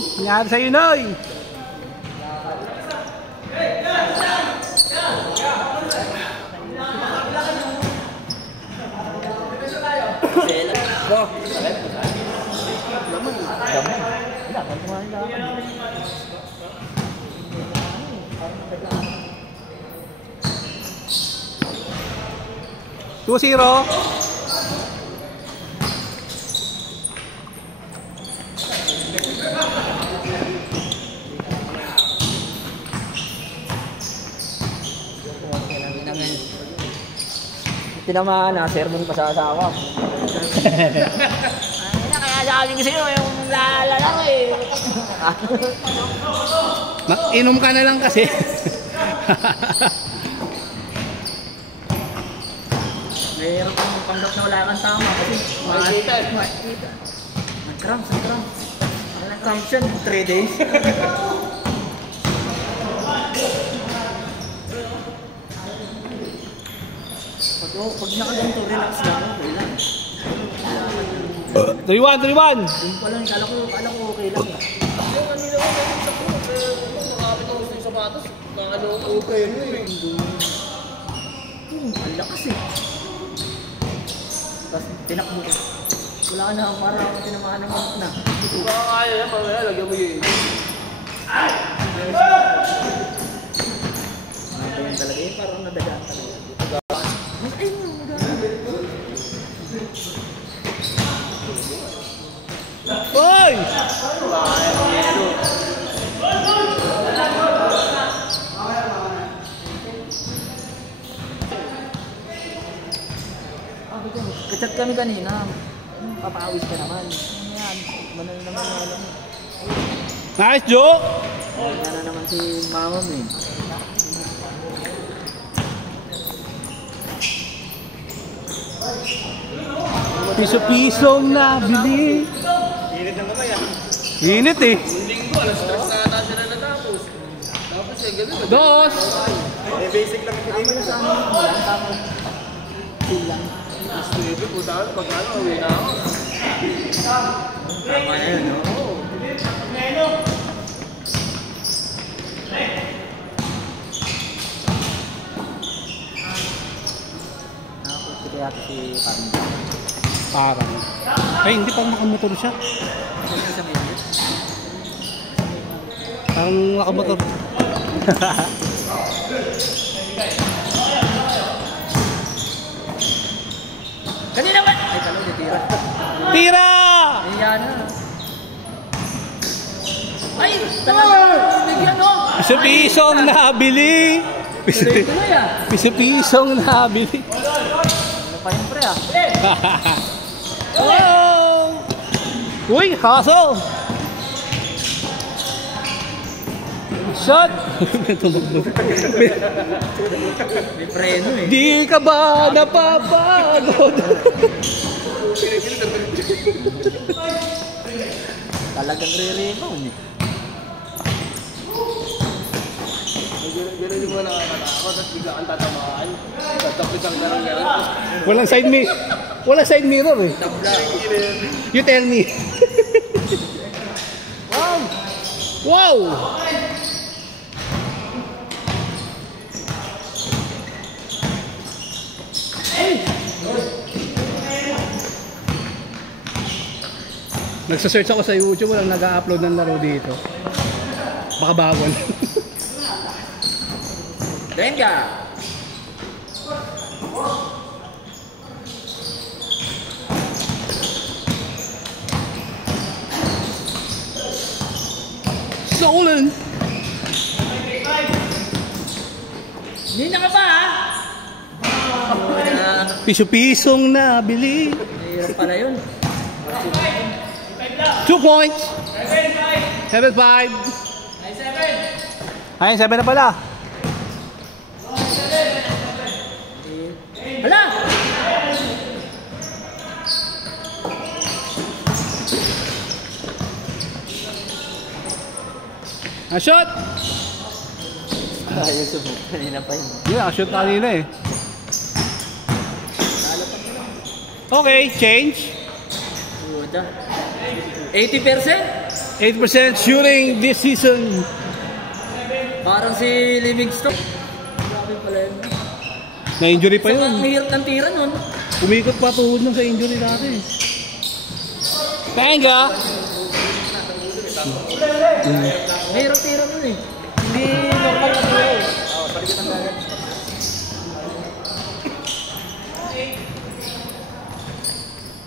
Nangyari sa'yo, Noy. Two 0. Tinamaan na, sermon pa sa asawa. Kaya sabi ko sa'yo, yung lalaro eh. Inom ka na lang kasi. Mayroon kang panggap na wala kang tama kasi makikita. Nag-cramps. Nag-cramps yan, 3 days. Pag nakaganto, relax lang, okay lang. 3-1. Yung pa lang, kala ko okay lang. Yung kanina ko, makakapit ako sa sapatos, okay mo eh. Ang lakas eh. Tapos tinakbo ko. Wala na, parang ako tinamaan ng manok na. Baka kaya yan, mamaya lagyan mo yun. Ito yan talaga eh, parang nadagaan talaga. Hoy! Kachat kami kanina. Papawis ka naman. Ayan, manal naman na alam. Nice, Joe! Ayan na naman si mama mo eh. Piso-pisong nabili. Init ng kamay ah. Init eh. Linggo, alas 3 na ata sila natapos. Tapos eh, gano'n. Dos! Basic lang yung Tama na sa amin. Wala ang tama. Silang. Ito, puta ka, pag ano, uwi na ako. Tama na yun, no? Nakapagpili ako si Parang. Parang. Ay, hindi pa nakamotor siya. Parang nakamotor. Kanina ba? Ay, talo, tira. Tira! Ayan na. Ay, talaga. Bigyan, no? Piso-pisong nabili. Tuloy-tuloy ah. Piso-pisong nabili. Ano pa yung pre ah? Oh! Uy, hustle! Shot! May preno eh. Di ka ba napapagod? Talagang re-rebound eh. Gano'n yung mga nakakatakot at bigla kang tatamaan. Tatapit ang garang gano'n. Walang side mirror. Walang side mirror eh. You tell me. Wow! Wow! Nagsasearch ako sa YouTube, walang nag-upload ng laro dito. Baka bawal. Venga! Stolen! Hindi na ka pa ha? Piso-pisong nabili. Hirap pala yun. 2 points. 7-5. 9-7 na pala. Hala! Shot! Ayos mo. Kanina pa yun. Yeah, shoot kanina eh. Okay, change. 80%? 8% shooting this season. Parang si Livingston. Grabe pala yun. Na-injury pa yun. Ang hirap ng tira nun. Umikot pa tuhod nun sa injury dati. Tenga! Mahirap tira nun eh. Hindi normal na tira eh. Paligid ang dagat.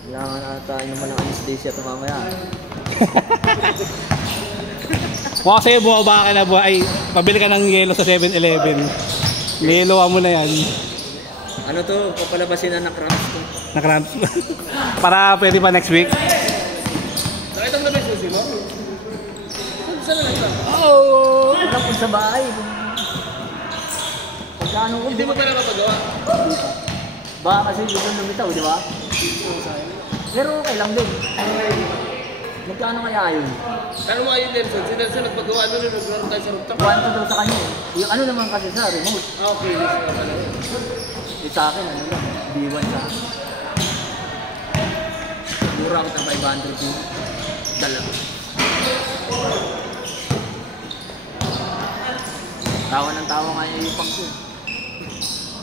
Kailangan ata naman ng anesthesia ito mamaya. Mukha sa'yo bumaba ka na ay pabili ka ng yelo sa 7-Eleven. Niyeloan mo na yan. Ano to? Papalabasin na cramps to. Na-cramps. Para pwede pa next week. Nakita mo na ba yung susi mo? Saan na lang? Oh! Ano kung sa bahay? Pagkano ko? Hindi mo pa nakapagawa. Baka kasi gusto lumitaw, di ba? Pero okay lang din. Magkano kaya yun? Kano mo ayun, Nelson? Si Nelson nagpagawa nun, naglaro tayo sa rooftop. 1 daw sa kanya eh. Yung ano naman kasi sa remote. Okay, yes nga pala. Yung sa akin, ano lang, B1 sa akin. Mura ako ng 500 yun. Dalawa. Tawa ng tawa nga yung pang ko.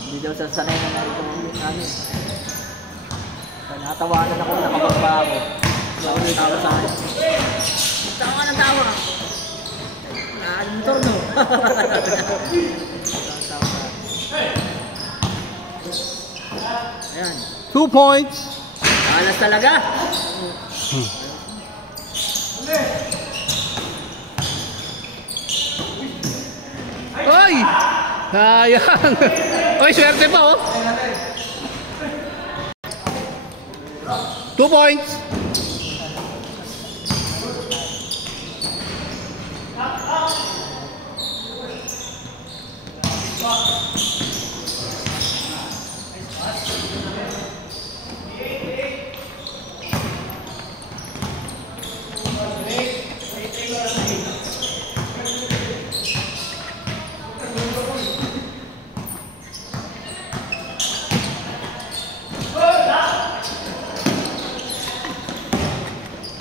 Hindi daw sasanay na narito namin. Natawanan ako, nakabagpa ako. Tawa ng tawa sa akin. Tawa ng tawa. Motor no. Ayan. 2 points. Alas talaga. Ay! Sayang! Oy, swerte pa oh! 2 points!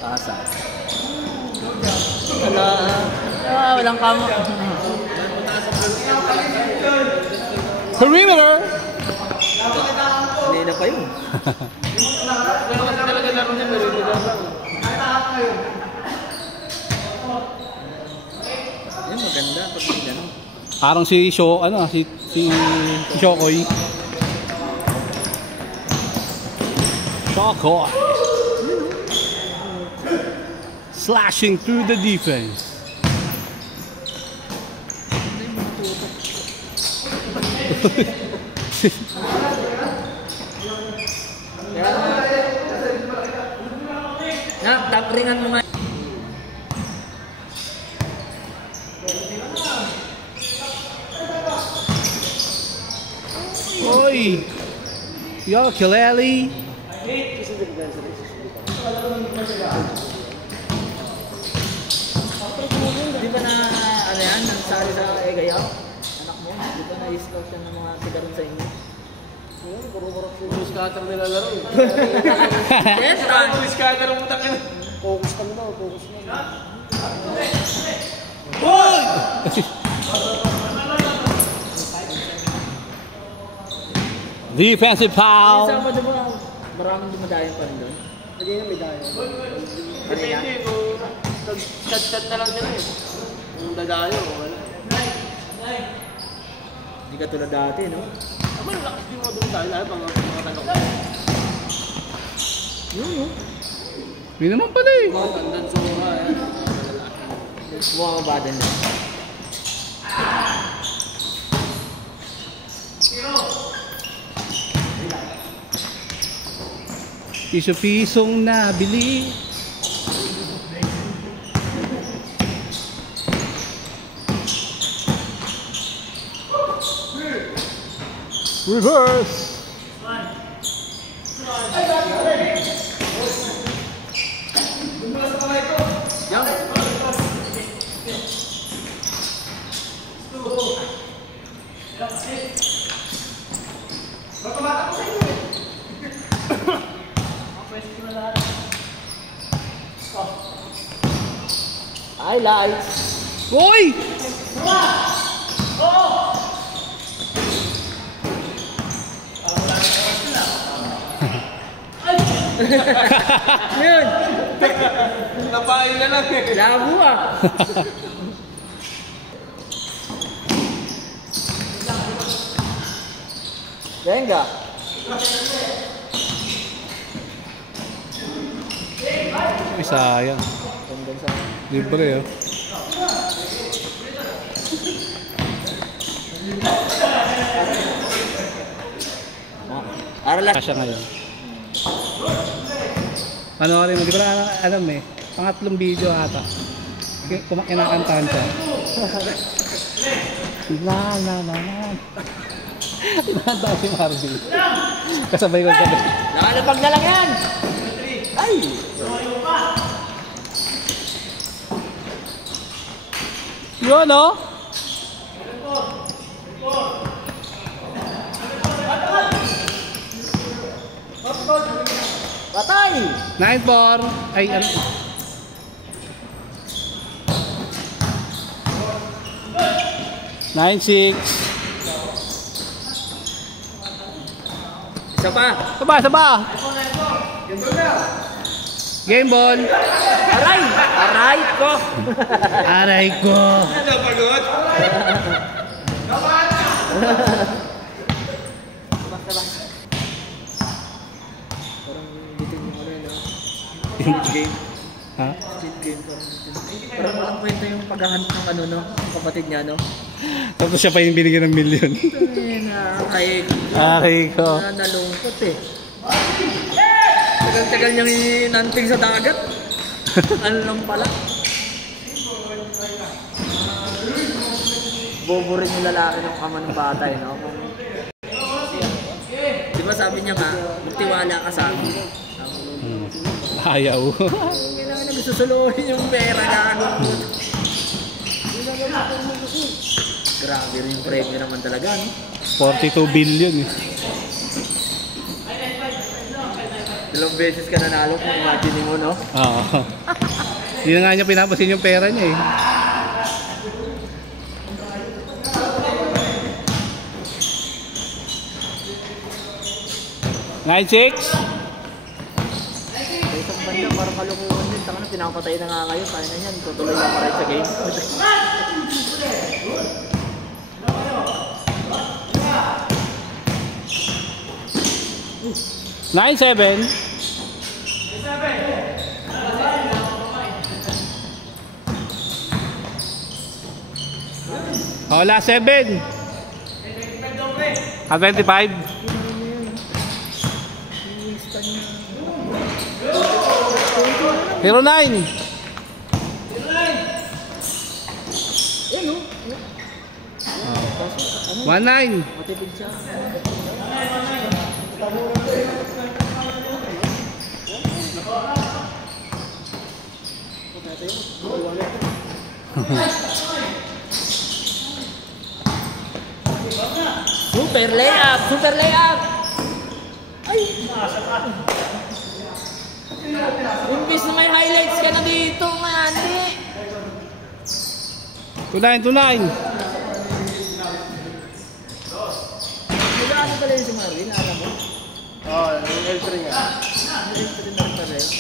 Asa. Walang kamo. Perimeter! Hindi na pa yun. Pero kasi talaga laro niya, pero hindi lang. Yun, maganda pag may gano'n. Parang si Shokoy. Shokoy. Slashing through the defense. Tapringan mo nga. Oy! Yo, Kileli! Di ba na, ano yan, nagsari sa Egayaw? Anak mo, di ba na-scout yan ng mga sigaron sa inyo? Puro scatter nila laro. Yes, Ron! Puro scatter ang mutak ka na. Focus lang daw, focus lang. Defensive foul! Sa di ba maraming dumadayan pa rin doon? Lagay na medalya. Kasi hindi, kung chat-chat na lang sila eh. Kung dadayo, wala. Hindi ka tulad dati, no? Tama na, lakas din mo doon tayo lahat, mga tanong. Yun, no? May naman pala eh. Mga tandan sa mga yan. Mukha ka ba din lang? Piso-pisong nabili. Reverse. Highlights. Uy! Yun. Napain na lang eh. Labo ah. Venga. Ay, sayang. Libre, oh. Arala. Kasya ngayon. Panoorin mo, di ko na alam eh. Pangatlong video ata. Kinakantahan siya. La la la la. Kinakanta si Marvin. Kasabay ko sabi. Nakalabag na lang yan. Ay. Yun, oh. Patay. 9-4. Ay, ano? Nine, 6. Isa pa. Saba. Game ball. Aray. Aray ko. Aray ko. Napagod? Game. Ha? Street game. Parang walang kwenta yung paghahanap ng ano, no? Yung kapatid niya, no? Tapos siya pa yung binigyan ng milyon. Ay, Aray ko. nalungkot eh. Tagal-tagal niyang inanting sa dagat. Ano lang pala. Bobo rin yung lalaki ng ama ng bata eh, no? Di ba sabi niya nga, magtiwala ka sa akin. Ayaw. Kailangan na gusto yung pera gagawin mo. Grabe rin yung premyo naman talaga, no? 42 billion eh. Dalawang beses ka nanalo kung imagine mo, no? Oo. Hindi na nga niya pinapasin yung pera niya eh. Nine, 6. Sa isang banda, parang kalunguan din. Taka na, pinapatay na nga kayo. Kaya na yan, tutuloy lang pa rin sa game. 9-7. Oh, last 7. 25. Hero 9. Eh, no? 1-9. Matipid siya. Super layup! Super layup! Ay! Imbis na may highlights ka na dito, mani! 2-9. Nag-ano pala yun si Marvin? Alam mo? Oo, yung L3 nga. Nag-ano na rin pala yun.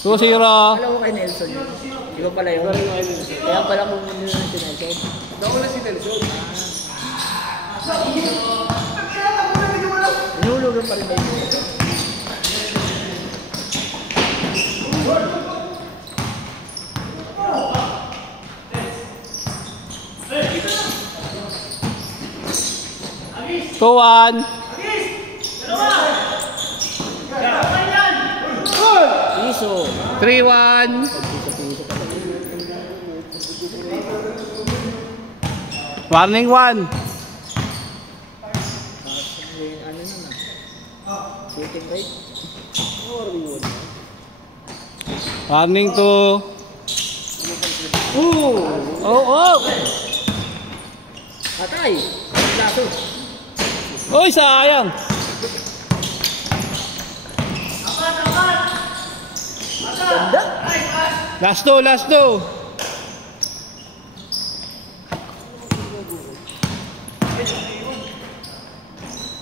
2-0. Alam ko kay Nelson yun. Di ba pala yun? Kaya pala kung yun yun si Nelson. Nauna si Nelson. Inulugan pa rin ba yun? Two, 1. Iso. 3-1. Warning 1. Ano nun ah? Shooting rate? Warning 2. Oh. Patay! Laso. Oy, sayang. Ganda! Last two, last two.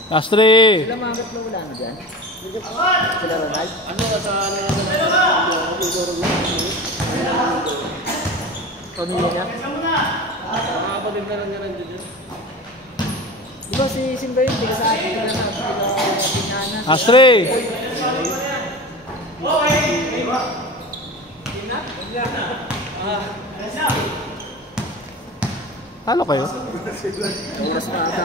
Last three. Sila mga gatlo wala na dyan. Sila Ronald. Ano ka sa Pamilya niya. mga kapatid na lang niya rin dyan. Di ba si Simba yun? Tiga sa atin ka na sa Piñana. Last three. Talo kayo? Oras na ata.